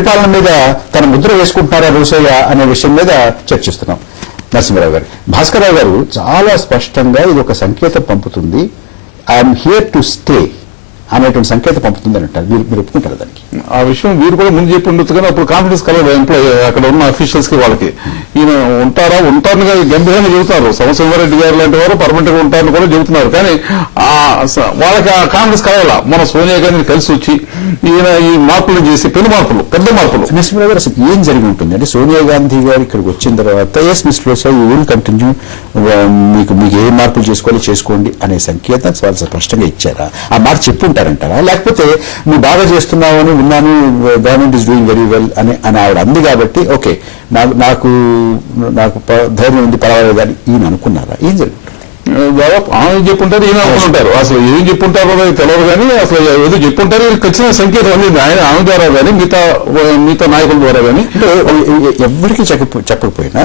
పరిపాలన మీద తన ముద్ర వేసుకుంటున్నారా రోసయ్య అనే విషయం మీద చర్చిస్తున్నాం. నరసింహారావు గారు, భాస్కరరావు గారు చాలా స్పష్టంగా ఇది ఒక సంకేతం పంపుతుంది, ఐఎమ్ హియర్ టు స్టే అనేటువంటి సంకేతం పంపుతుంది అని అంటారు. మీరు ఒప్పుకుంటారు దానికి? ఆ విషయం వీరు కూడా ముందు చెప్పి ఉండొచ్చు, కానీ అప్పుడు కాన్ఫిడెన్స్ కలదు ఎంప్లాయీ అక్కడ ఉన్న అఫీషియల్స్ కి. వాళ్ళకి ఈయన ఉంటారని గంభీరంగా చెబుతారు. సంవత్సరారెడ్డి గారు లాంటి వారు పర్మనెంట్ గా ఉంటారని కూడా చెబుతున్నారు, కానీ వాళ్ళకి ఆ కాన్ఫిడెన్స్ కలవాల. మన సోనియా గాంధీని కలిసి వచ్చి ఈయన ఈ మార్పులు చేసి పెద్ద మార్పులు. నరసింహారావు గారు, అసలు ఏం జరిగి ఉంటుంది అంటే సోనియా గాంధీ గారు ఇక్కడికి వచ్చిన తర్వాత yes mister Rosaiah you will continue, మీకు ఏ మార్పులు చేసుకోండి అనే సంకేతం వాళ్ళు స్పష్టంగా ఇచ్చారా? ఆ మాట చెప్పుంటారంటారా, లేకపోతే నువ్వు బాగా చేస్తున్నావని విన్నాను, government is doing very well అని ఆవిడ అంది కాబట్టి ఓకే నాకు ధైర్యం ఉంది పర్వాలేదు అని ఈయన అనుకున్నారా? ఏం జరుగుతుంది? ఆమె చెప్పుంటారు, ఈయన అనుకుంటారు. అసలు ఏం చెప్పుంటారో తెలియదు, కానీ అసలు ఏదో చెప్పుంటారు. ఖచ్చితంగా సంకేతం అందింది ఆయన ఆమె ద్వారా కానీ మిగతా నాయకుల ద్వారా కానీ. ఎవరికి చెప్పకపోయినా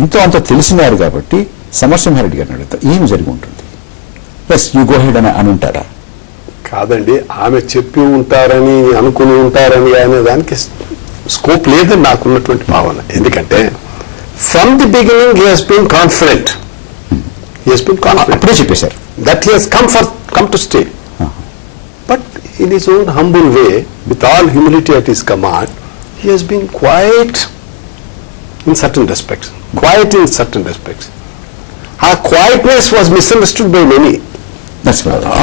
ఎంతో అంత తెలిసినారు కాబట్టి సమరసింహారెడ్డి గారిని అడుగుతా, ఏం జరిగి ఉంటుంది? ఎస్ యూ గో హెడ్ అని ఉంటారా? కాదండి, ఆమె చెప్పి ఉంటారని అనుకుని ఉంటారని అనే దానికి స్కోప్ లేదని నాకున్నటువంటి భావన. ఎందుకంటే from the beginning he has been confident. అప్పుడే చెప్పేశారు that he has come to stay. But in his own humble way, with all humility at his command, he has been quiet in certain respects. Our quietness was misunderstood by many.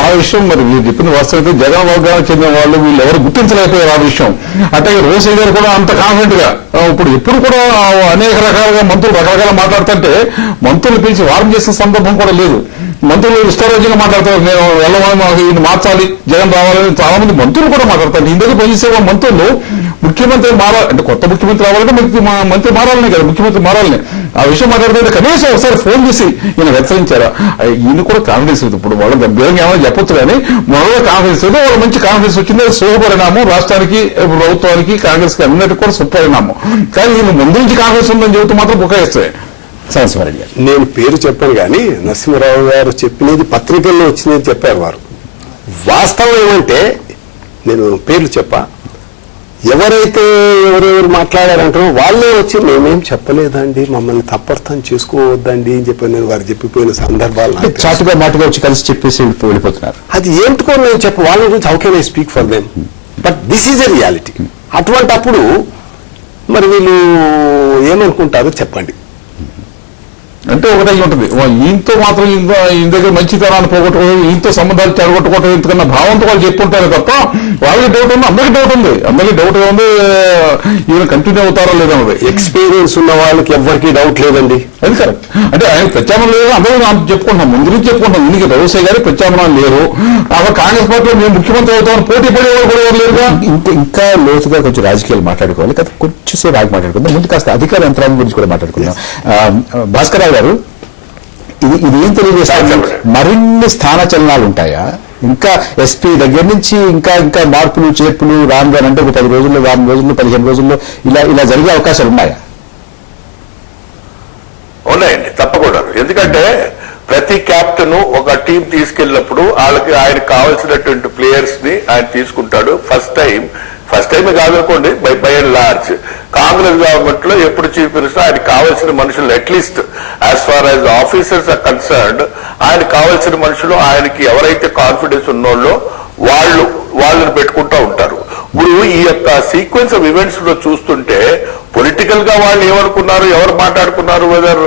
ఆ విషయం మరి మీరు చెప్పిన వాస్తవైతే జగన్ వర్గానికి చెందిన వాళ్ళు వీళ్ళు ఎవరు గుర్తించలేకపోయారు ఆ విషయం. అంటే రోసయ్య గారు కూడా అంత కాన్ఫిడెంట్ గా ఎప్పుడు కూడా అనేక రకాలుగా మంత్రులు రకరకాల మాట్లాడుతుంటే మంత్రులు పిలిచి వారం చేసిన సందర్భం కూడా లేదు. మంత్రులు ఇష్టారోజ్యంగా మాట్లాడతారు, నేను వెళ్ళమని ఇది మార్చాలి, జగన్ రావాలని చాలా మంది మంత్రులు కూడా మాట్లాడతారు. ఈ దగ్గర పనిచేసే మంత్రులు ముఖ్యమంత్రి మారాలి అంటే కొత్త ముఖ్యమంత్రి రావాలంటే మంత్రి మారాలని కదా, ముఖ్యమంత్రి మారాలని ఆ విషయం మాట్లాడితే కనీసం ఒకసారి ఫోన్ చేసి ఈయన హెచ్చరించారా? ఈయన కూడా కాన్ఫిడెన్స్ లేదు. ఇప్పుడు వాళ్ళ గంభీరంగా ఏమైనా చెప్పొచ్చు, కానీ మొదలుగా కాన్ఫిడెన్స్ లేదు. వాళ్ళ మంచి కాన్ఫిడెన్స్ వచ్చింది, శుభపరిణామం. రాష్ట్రానికి ప్రభుత్వానికి కాంగ్రెస్ కి అన్నిటికీ కూడా శుభపరిణామం. కానీ ఈయన ముందు నుంచి కాంగ్రెస్ ఉందని చెబుతూ మాత్రం బుకాయిస్తాయి. నరసింహారెడ్డి గారు, నేను పేరు చెప్పాను కానీ నరసింహారావు గారు చెప్పినది పత్రికల్లో వచ్చిందని చెప్పారు వారు. వాస్తవం ఏమంటే నేను పేర్లు చెప్పా, ఎవరైతే ఎవరెవరు మాట్లాడారంటారో వాళ్ళే వచ్చి మేమేం చెప్పలేదండి, మమ్మల్ని తప్పర్థం చేసుకోవద్దండి అని చెప్పి నేను వారు చెప్పిపోయిన సందర్భాలు చాటుగా మాటగా వచ్చి కలిసి చెప్పేసి వెళ్ళిపోతున్నారు. అది ఏంటుకో నేను చెప్ప వాళ్ళ గురించి how can I speak for them, but this is a reality. అటువంటప్పుడు మరి వీళ్ళు ఏమనుకుంటారో చెప్పండి. అంటే ఒకటే ఉంటుంది, ఈయనతో మాత్రం ఈయన దగ్గర మంచితనాన్ని పోగొట్టుకోవడం, ఈయనతో సంబంధాలు చెడగొట్టుకోవడం ఎందుకన్నా భావంతో వాళ్ళు చెప్పుకుంటారు తప్ప వాళ్ళకి డౌట్ ఉంది, అందరికీ డౌట్ ఉంది ఈయన కంటిన్యూ అవుతారో లేదన్నది. ఎక్స్పీరియన్స్ ఉన్న వాళ్ళకి ఎవరికి డౌట్ లేదండి, అది కరెక్ట్. అంటే ఆయన ప్రత్యామ్నాయం లేదు అందరూ చెప్పుకుంటున్నాం, ముందు నుంచి చెప్పుకుంటున్నాం. ఇందుకే రోసయ్య గారి ప్రత్యామ్నాయం లేరు. అక్కడ కాంగ్రెస్ పార్టీలో మేము ముఖ్యమంత్రి అవుతామని పోటీ పడేవాళ్ళు కూడా ఎవరు లేరుగా. ఇంకా లోతుగా కొంచెం రాజకీయాలు మాట్లాడుకోవాలి కదా, కొంచెంసేపు ఆగి మాట్లాడుకుందాం. ముందు కాస్త అధికార యంత్రాంగం గురించి కూడా మాట్లాడుకుందాం. భాస్కరరావు గారు, ఇది ఏం తెలియజేస్తారు? మరిన్ని స్థాన చలనాలు ఉంటాయా? ఇంకా ఎస్పీ దగ్గర నుంచి ఇంకా మార్పులు చేర్పులు రాను అంటే ఒక 10 రోజుల్లో, వారం రోజుల్లో, 15 రోజుల్లో ఇలా జరిగే అవకాశాలు ఉన్నాయా? ఉన్నాయండి, తప్పకుండా. ఎందుకంటే ప్రతి కెప్టెన్ ఒక టీం తీసుకెళ్ళినప్పుడు వాళ్ళకి ఆయన కావాల్సినటువంటి ప్లేయర్స్ ని ఆయన తీసుకుంటాడు. ఫస్ట్ టైం కాదనుకోండి, by and large Congress government లో ఎప్పుడు చీఫ్ మినిస్టర్ ఆయన కావాల్సిన మనుషులు at least as far as officers are concerned ఆయన కావాల్సిన మనుషులు ఆయనకి ఎవరైతే కాన్ఫిడెన్స్ ఉన్నోళ్ళో వాళ్ళని పెట్టుకుంటూ ఉంటారు. ఇప్పుడు ఈ యొక్క సీక్వెన్స్ ఆఫ్ ఈవెంట్స్ లో చూస్తుంటే పొలిటికల్ గా వాళ్ళు ఏమనుకున్నారు, ఎవరు మాట్లాడుకున్నారు, వెదర్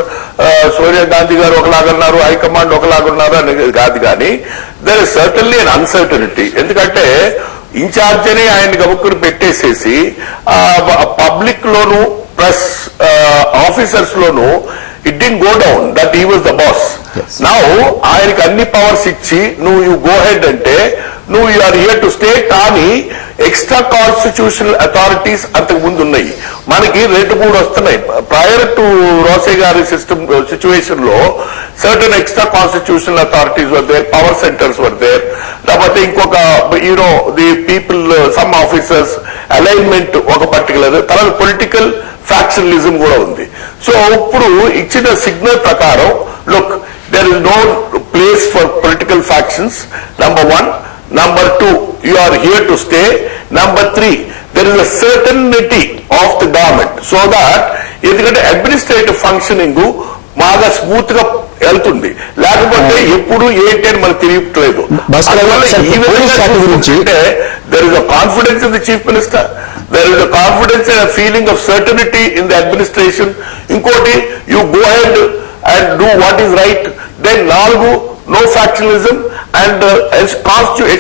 సోనియా గాంధీ గారు ఒకలాగన్నారు, హైకమాండ్ ఒకలాగున్నారు అనేది కాదు, కానీ there is certainly un uncertainty. ఎందుకంటే ఇన్ఛార్జ్ అని ఆయన గబుక్కుని పెట్టేసేసి పబ్లిక్ లోను ప్లస్ ఆఫీసర్స్ లోను it did go down that he was the boss. Now ఆయనకి అన్ని పవర్స్ ఇచ్చి నువ్వు యూ గో హెడ్ అంటే నువ్వు you are here to stay, కానీ ఎక్స్ట్రా కాన్స్టిట్యూషనల్ అథారిటీస్ అంతకు ముందు ఉన్నాయి. మనకి 2-3 వస్తున్నాయి. ప్రయర్ టు రోసయ్య గారి సిచ్యువేషన్ లో certain extra constitutional authorities were there, power centres were there. లేకపోతే ఇంకొక the people some officers alignment ఒక పర్టికులర్, తర్వాత పొలిటికల్ ఫ్యాక్షనలిజం కూడా ఉంది. సో ఇప్పుడు ఇచ్చిన సిగ్నల్ ప్రకారం look there is no place for political factions, number 1. Number 2, you are here to stay. Number 3, there is a certainty of the government, so that ఎందుకంటే administrative functioning బాగా smooth గా వెళ్తుంది, లేకపోతే ఎప్పుడు ఏంటి అని మనకు తెలియట్లేదు. there is a confidence in the chief minister, there is a confidence and a feeling of certainty in the administration. Inkoti, you go ahead and do what is right, then no factionalism and constitute